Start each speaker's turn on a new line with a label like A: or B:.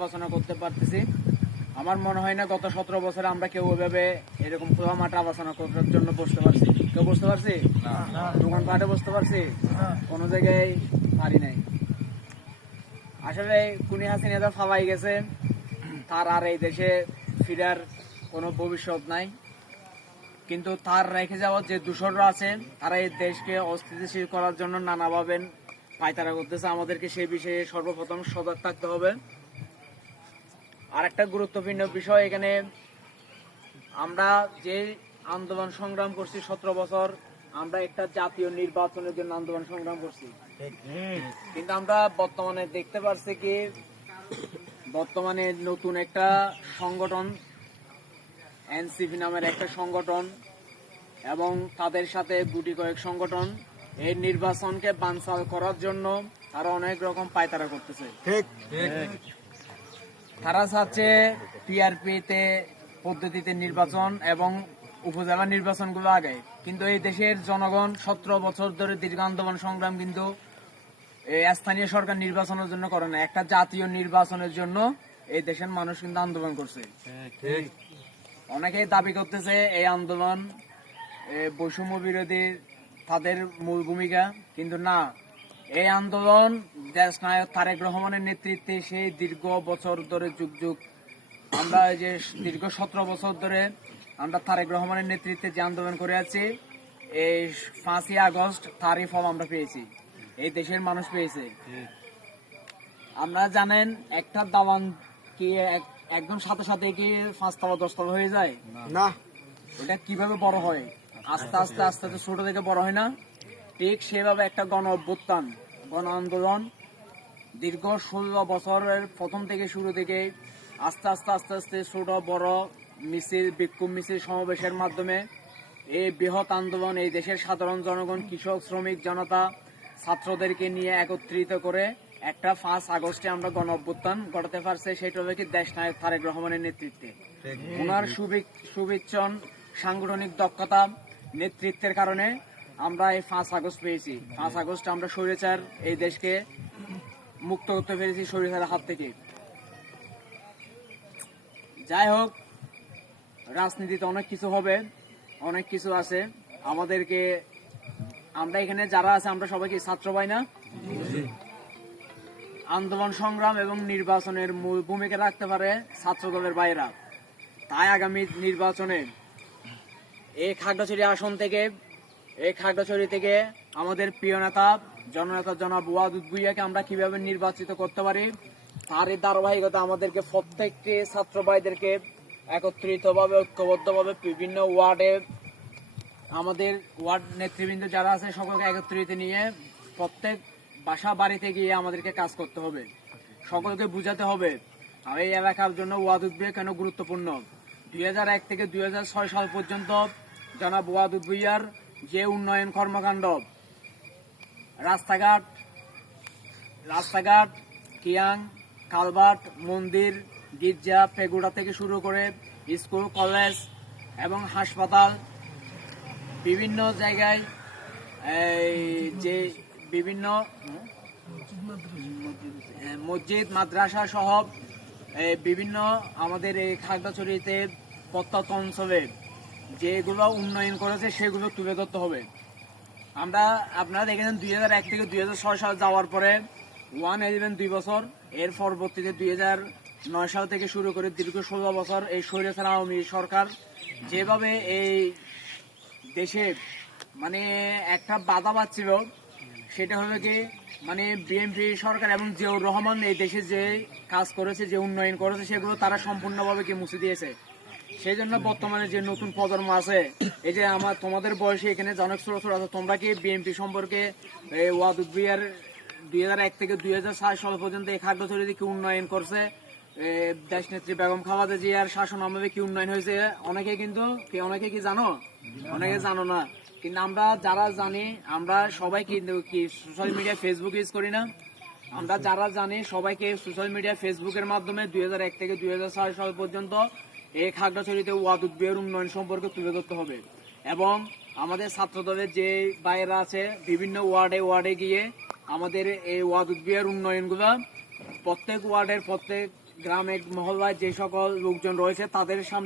A: আলোচনা করতে পারতেছি। আমার মনে হয় না গত সতেরো বছরে আমরা কেউ ওইভাবে এরকম খোলা মাঠে আলোচনা করার জন্য বসতে পারছি। কেউ বসতে পারছি? দোকানপাটে বসতে পারছি? কোনো জায়গায় পারি নাই। আসলে কুনি হাসিনা তো ফালাই গেছে। তার আর এই দেশে ফিরার কোনো ভবিষ্যৎ নাই। কিন্তু তার রেখে যাওয়ার যে দূষণরা আছে তারা এই দেশকে অস্থিতিশীল করার জন্য নানাভাবে পায়তারা করতেছে। আমাদেরকে সেই বিষয়ে সর্বপ্রথম সজাগ থাকতে হবে। আর একটা গুরুত্বপূর্ণ বিষয় এখানে আমরা যে আন্দোলন সংগ্রাম করছি সতেরো বছর আমরা একটা জাতীয় নির্বাচনের জন্য আন্দোলন সংগ্রাম করছি। কিন্তু আমরা বর্তমানে দেখতে পারছি কি বর্তমানে নতুন একটা সংগঠন এনসিপি নামের একটা সংগঠন এবং তাদের সাথে গুটি কয়েক সংগঠন এই নির্বাচনকে বানচাল করার জন্য তারা অনেক রকম পায়তারা করতেছে।
B: ঠিক।
A: তারা চাচ্ছে পিআরপিতে পদ্ধতিতে নির্বাচন এবং উপজেলা নির্বাচনগুলো আগে কিন্তু এই দেশের জনগণ সতেরো বছর ধরে দীর্ঘ আন্দোলন সংগ্রাম কিন্তু স্থানীয় সরকার নির্বাচনের জন্য করে না একটা জাতীয় নির্বাচনের জন্য এই দেশের মানুষ কিন্তু আন্দোলন করছে। অনেকেই দাবি করতেছে এই আন্দোলন বৈষম্য বিরোধী তাদের মূল ভূমিকা, কিন্তু না। এই আন্দোলন দেশ নায়ক তারেক রহমানের নেতৃত্বে সেই দীর্ঘ বছর ধরে যুগ যুগ আমরা এই যে দীর্ঘ সতেরো বছর ধরে আমরা তারেক রহমানের নেতৃত্বে যে আন্দোলন করে আছি এই পাঁচই আগস্ট তারই ফল আমরা পেয়েছি। এই দেশের মানুষ পেয়েছে। আমরা জানেন একটা দাওয়ান কি এক- একদম সাথে সাথে কি পাঁচতলা দশতলা হয়ে যায়?
B: না।
A: এটা কীভাবে বড় হয়? আস্তে আস্তে আস্তে আস্তে ছোট থেকে বড় হয় না? ঠিক সেভাবে একটা গণ অভ্যুত্থান গণ আন্দোলন দীর্ঘ ষোলো বছরের প্রথম থেকে শুরু থেকে আস্তে আস্তে আস্তে আস্তে ছোট বড় মিছিল বিক্ষোভ মিছিল সমাবেশের মাধ্যমে এই বৃহৎ আন্দোলন এই দেশের সাধারণ জনগণ কৃষক শ্রমিক জনতা ছাত্রদেরকে নিয়ে একত্রিত করে একটা ফার্স্ট আগস্টে আমরা গণ অভ্যুত্থান ঘটাতে পারছে। সেটা হলো কি দেশ নায়ক তারেক রহমানের নেতৃত্বে। ওনার সুবি- সুবিচ্ছন সাংগঠনিক দক্ষতা নেতৃত্বের কারণে আমরা এই পাঁচ আগস্ট পেয়েছি। পাঁচ আগস্ট আমরা স্বৈরাচার এই দেশকে মুক্ত করতে পেরেছি স্বৈরাচারের হাত থেকে। যাই হোক, রাজনীতিতে অনেক কিছু হবে, অনেক কিছু আছে। আমাদেরকে, আমরা এখানে যারা আছে, আমরা সবাইকে ছাত্র পাই না? আন্দোলন সংগ্রাম এবং নির্বাচনের মূল ভূমিকা রাখতে পারে ছাত্র দলের বাইরা তাই আগামী নির্বাচনে এই খাগড়াছড়ি আসন থেকে এই খাগড়াছড়ি থেকে আমাদের প্রিয় নেতা, জননেতা জনাব ওয়াদুদ ভুইয়াকে আমরা কীভাবে নির্বাচিত করতে পারি তার এই ধারাবাহিকতা আমাদেরকে প্রত্যেকটি ছাত্র ভাইদেরকে একত্রিতভাবে, ঐক্যবদ্ধভাবে বিভিন্ন ওয়ার্ডে আমাদের ওয়ার্ড নেতৃবৃন্দ যারা আছে, সকলকে একত্রিত নিয়ে প্রত্যেক বাসা বাড়িতে গিয়ে আমাদেরকে কাজ করতে হবে। সকলকে বুঝাতে হবে, আর এই এলাকার জন্য ওয়াদ উদ্ভিদ কেন গুরুত্বপূর্ণ? দুই থেকে দুই হাজার ছয় সাল পর্যন্ত জনাব ওয়াদ উদ্ভিয়ার যে উন্নয়ন কর্মকাণ্ড, রাস্তাঘাট রাস্তাঘাট, কিয়াং, কালবাট, মন্দির, গির্জা পেগুড়া থেকে শুরু করে স্কুল, কলেজ এবং হাসপাতাল, বিভিন্ন জায়গায় যে বিভিন্ন মসজিদ, মাদ্রাসা সহ বিভিন্ন আমাদের এই খাগড়াছড়িতে প্রত্যন্ত অঞ্চলে যেগুলো উন্নয়ন করেছে, সেগুলো তুলে ধরতে হবে। আমরা, আপনারা দেখেছেন দুই হাজার এক থেকে দুই হাজার ছয় সাল যাওয়ার পরে ওয়ান ইলেভেন দুই বছর, এর পরবর্তীতে দুই হাজার নয় সাল থেকে শুরু করে দীর্ঘ ষোলো বছর এই স্বৈরাচার আওয়ামী সরকার যেভাবে এই দেশে মানে একটা বাধা পাচ্ছিল, সেটা হলো কি মানে বিএনপি সরকার এবং জিয়াউর রহমান এই দেশে যে কাজ করেছে, যে উন্নয়ন করেছে, সেগুলো তারা সম্পূর্ণভাবে কি মুছে দিয়েছে। সেই জন্য বর্তমানে যে নতুন প্রজন্ম আছে, এই যে আমার, তোমাদের বয়সে এখানে যে অনেক ছোট ছোট আছে, তোমরা কি বিএনপি সম্পর্কে দুই হাজার এক থেকে দুই হাজার ছয় সাল পর্যন্ত এই কি উন্নয়ন করছে? দেশ নেত্রী বেগম শাসন কি উন্নয়ন হয়েছে? অনেকে কিন্তু অনেকে কি জানো? অনেকে জানো না। কিন্তু আমরা যারা জানি, আমরা সবাই কিন্তু কি সোশ্যাল মিডিয়া ফেসবুক ইউজ করি না। আমরা যারা জানি, সবাইকে সোশ্যাল মিডিয়া ফেসবুকের মাধ্যমে দুই হাজার এক থেকে দুই সাল পর্যন্ত এই খাগড়াছড়িতে ওয়াদ উদ্বেগের উন্নয়ন সম্পর্কে তুলে ধরতে হবে। এবং আমাদের ছাত্রদলের যে বাইরা আছে, বিভিন্ন ওয়ার্ডে ওয়ার্ডে গিয়ে আমাদের এই ওয়াদ উদ্বেগের উন্নয়নগুলো প্রত্যেক ওয়ার্ডের, প্রত্যেক গ্রামে মহল্লায় যে সকল লোকজন রয়েছে, তাদের সামনে